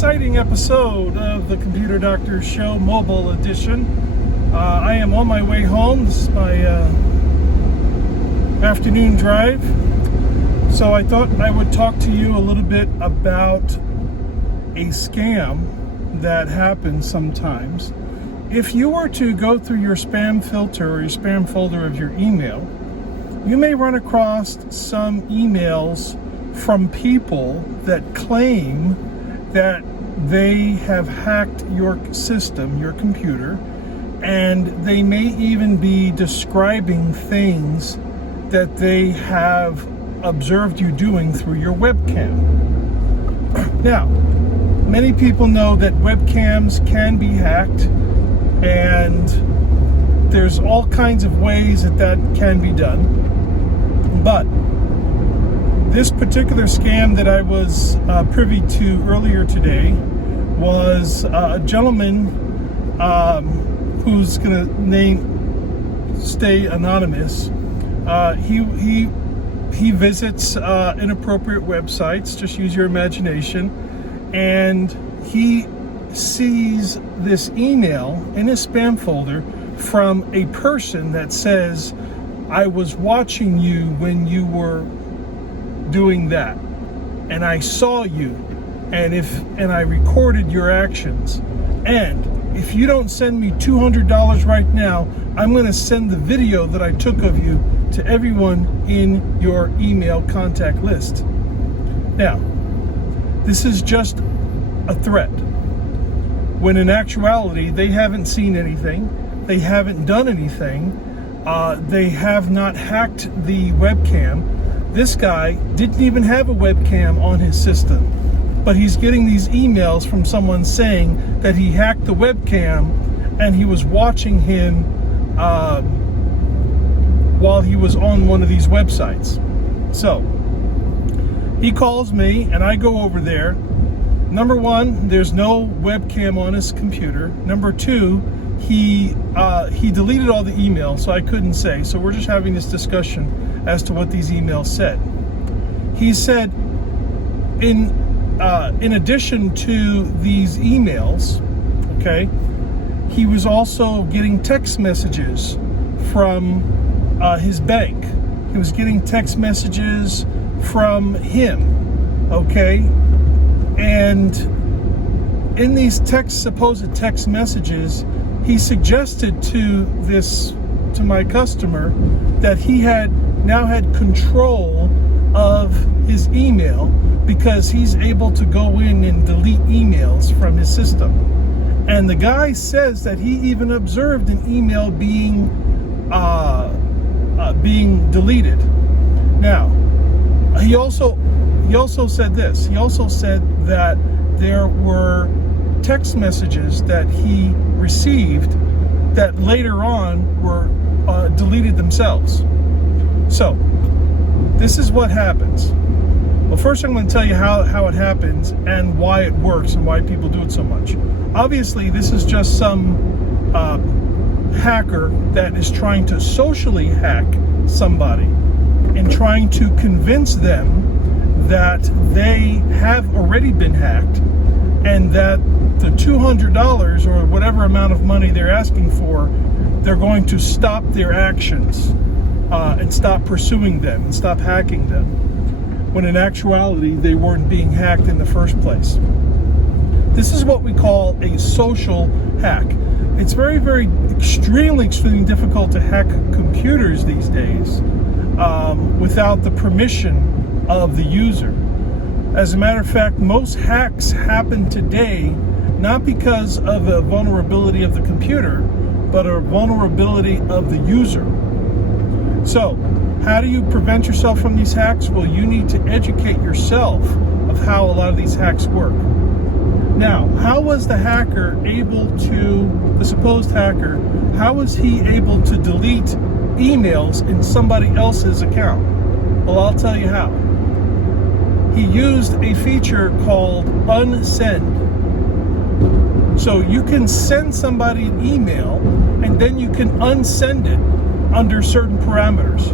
exciting episode of the Computer Doctor Show Mobile Edition. I am on my way home. This is my afternoon drive. So I thought I would talk to you a little bit about a scam that happens sometimes. If you were to go through your spam filter or your spam folder of your email, you may run across some emails from people that claim that they have hacked your system, your computer, and they may even be describing things that they have observed you doing through your webcam. Now, many people know that webcams can be hacked, and there's all kinds of ways that can be done. But this particular scam that I was privy to earlier today was a gentleman who's going to stay anonymous. He visits inappropriate websites. Just use your imagination, and he sees this email in his spam folder from a person that says, "I was watching you when you were doing that, and I saw you, and I recorded your actions, and if you don't send me $200 right now, I'm going to send the video that I took of you to everyone in your email contact list." Now, this is just a threat, when in actuality they haven't seen anything, they haven't done anything, they have not hacked the webcam. This guy didn't even have a webcam on his system, but he's getting these emails from someone saying that he hacked the webcam and he was watching him while he was on one of these websites. So he calls me and I go over there. Number one, there's no webcam on his computer. Number two, he deleted all the emails, so I couldn't say. So we're just having this discussion as to what these emails said. He said, in addition to these emails, okay, he was also getting text messages from his bank. He was getting text messages from him, okay, and in these supposed text messages, he suggested to my customer that he now had control of his email because he's able to go in and delete emails from his system. And the guy says that he even observed an email being deleted. Now, he also said this. He also said that there were text messages that he received that later on were deleted themselves. So, this is what happens. Well, first I'm going to tell you how it happens and why it works and why people do it so much. Obviously, this is just some hacker that is trying to socially hack somebody and trying to convince them that they have already been hacked and that the $200 or whatever amount of money they're asking for, they're going to stop their actions and stop pursuing them and stop hacking them, when in actuality they weren't being hacked in the first place. This is what we call a social hack. It's very, very extremely difficult to hack computers these days without the permission of the user. As a matter of fact, most hacks happen today not because of a vulnerability of the computer, but a vulnerability of the user. So, how do you prevent yourself from these hacks? Well, you need to educate yourself of how a lot of these hacks work. Now, how was the supposed hacker, how was he able to delete emails in somebody else's account? Well, I'll tell you how. He used a feature called UnSend. So you can send somebody an email and then you can unsend it under certain parameters.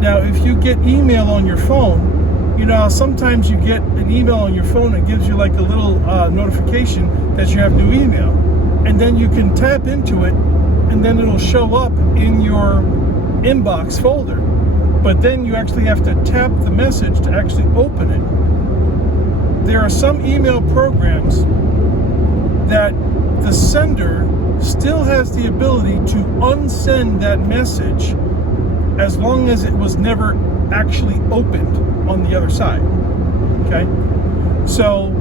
Now, if you get email on your phone, You know, sometimes you get an email on your phone that gives you like a little notification that you have new email, and then you can tap into it, and then it'll show up in your inbox folder. But then you actually have to tap the message to actually open it. There are some email programs that the sender still has the ability to unsend that message as long as it was never actually opened on the other side. Okay? So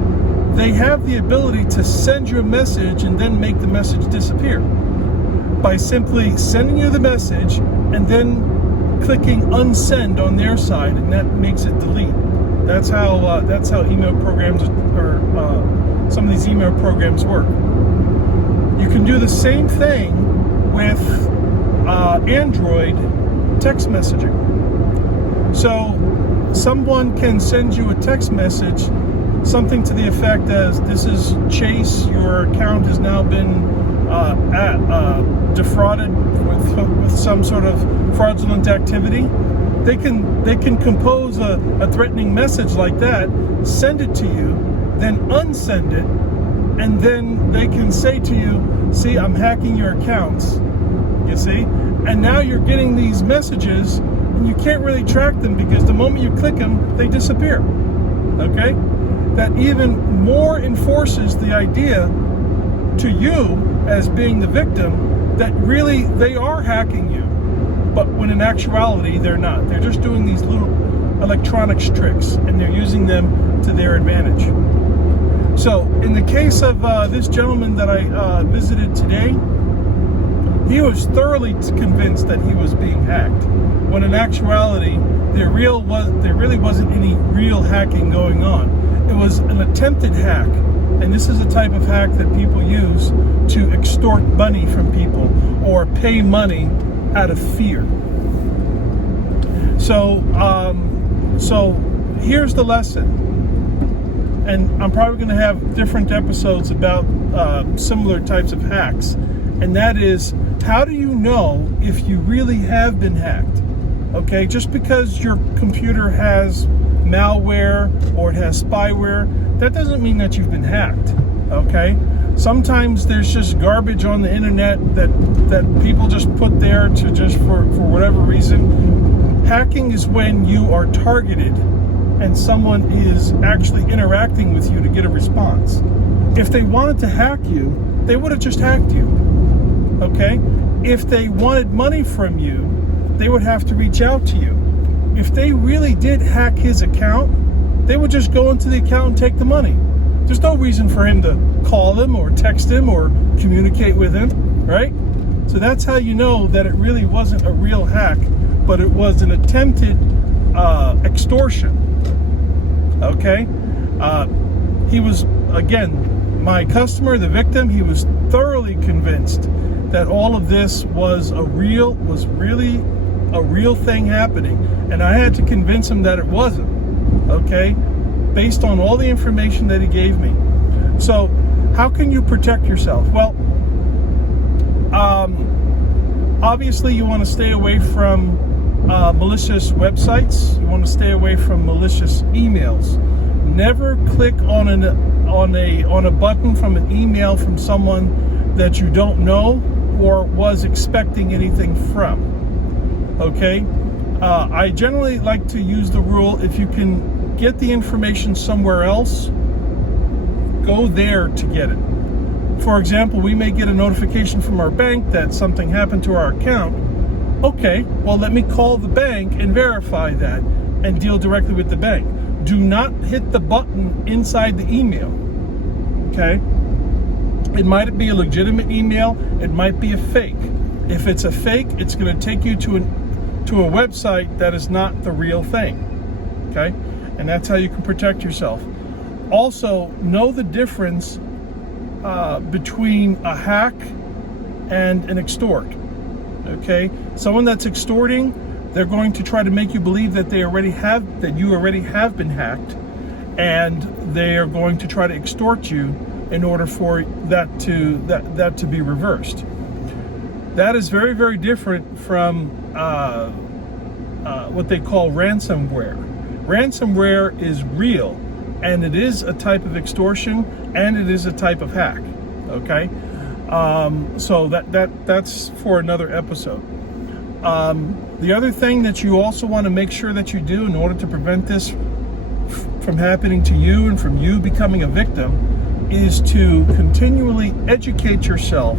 they have the ability to send you a message and then make the message disappear by simply sending you the message and then clicking unsend on their side, and that makes it delete. That's how email programs, or some of these email programs, work. You can do the same thing with Android text messaging. So someone can send you a text message, something to the effect as, "This is Chase. Your account has now been defrauded with some sort of fraudulent activity." They can compose a threatening message like that, send it to you, then unsend it, and then they can say to you, "See, I'm hacking your accounts." You see? And now you're getting these messages, and you can't really track them because the moment you click them, they disappear. Okay? That even more enforces the idea to you as being the victim that really they are hacking you. But when in actuality, they're not. They're just doing these little electronics tricks, and they're using them to their advantage. So in the case of this gentleman that I visited today, he was thoroughly convinced that he was being hacked, when in actuality, there really wasn't any real hacking going on. It was an attempted hack, and this is the type of hack that people use to extort money from people or pay money out of fear. So here's the lesson, and I'm probably going to have different episodes about similar types of hacks, and that is, how do you know if you really have been hacked? Okay, just because your computer has malware or it has spyware, that doesn't mean that you've been hacked. Okay, sometimes there's just garbage on the internet that people just put there to just for whatever reason. Hacking is when you are targeted and someone is actually interacting with you to get a response. If they wanted to hack you, they would have just hacked you. Okay? If they wanted money from you, they would have to reach out to you. If they really did hack his account, they would just go into the account and take the money. There's no reason for him to call them or text him or communicate with him, right? So that's how you know that it really wasn't a real hack, but it was an attempted extortion. Okay? He was, again, my customer, the victim, he was thoroughly convinced that all of this was really a real thing happening. And I had to convince him that it wasn't. Okay? Based on all the information that he gave me. So, how can you protect yourself? Well, obviously you want to stay away from malicious websites. You want to stay away from malicious emails. Never click on a button from an email from someone that you don't know or was expecting anything from. Okay? I generally like to use the rule, if you can get the information somewhere else, go there to get it. For example, we may get a notification from our bank that something happened to our account. Okay, well, let me call the bank and verify that and deal directly with the bank. Do not hit the button inside the email. Okay? It might be a legitimate email, it might be a fake. If it's a fake, it's going to take you to a website that is not the real thing. Okay? And that's how you can protect yourself. Also, know the difference between a hack and an extort. Okay? Someone that's extorting, they're going to try to make you believe that you already have been hacked, and they are going to try to extort you in order for that to be reversed. That is very, very different from what they call ransomware. Ransomware is real, and it is a type of extortion, and it is a type of hack. Okay, so that's for another episode. The other thing that you also want to make sure that you do in order to prevent this from happening to you and from you becoming a victim is to continually educate yourself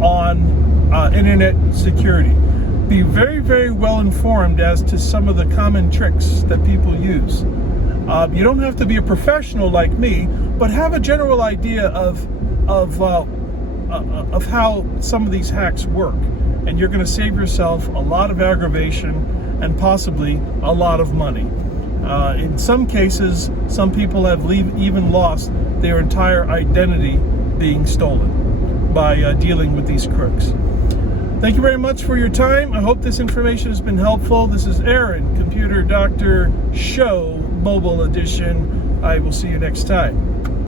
on internet security. Be very, very well informed as to some of the common tricks that people use. You don't have to be a professional like me, but have a general idea of how some of these hacks work, and you're going to save yourself a lot of aggravation and possibly a lot of money. In some cases, some people have even lost their entire identity being stolen by dealing with these crooks. Thank you very much for your time. I hope this information has been helpful. This is Aaron, Computer Doctor Show, Mobile Edition. I will see you next time.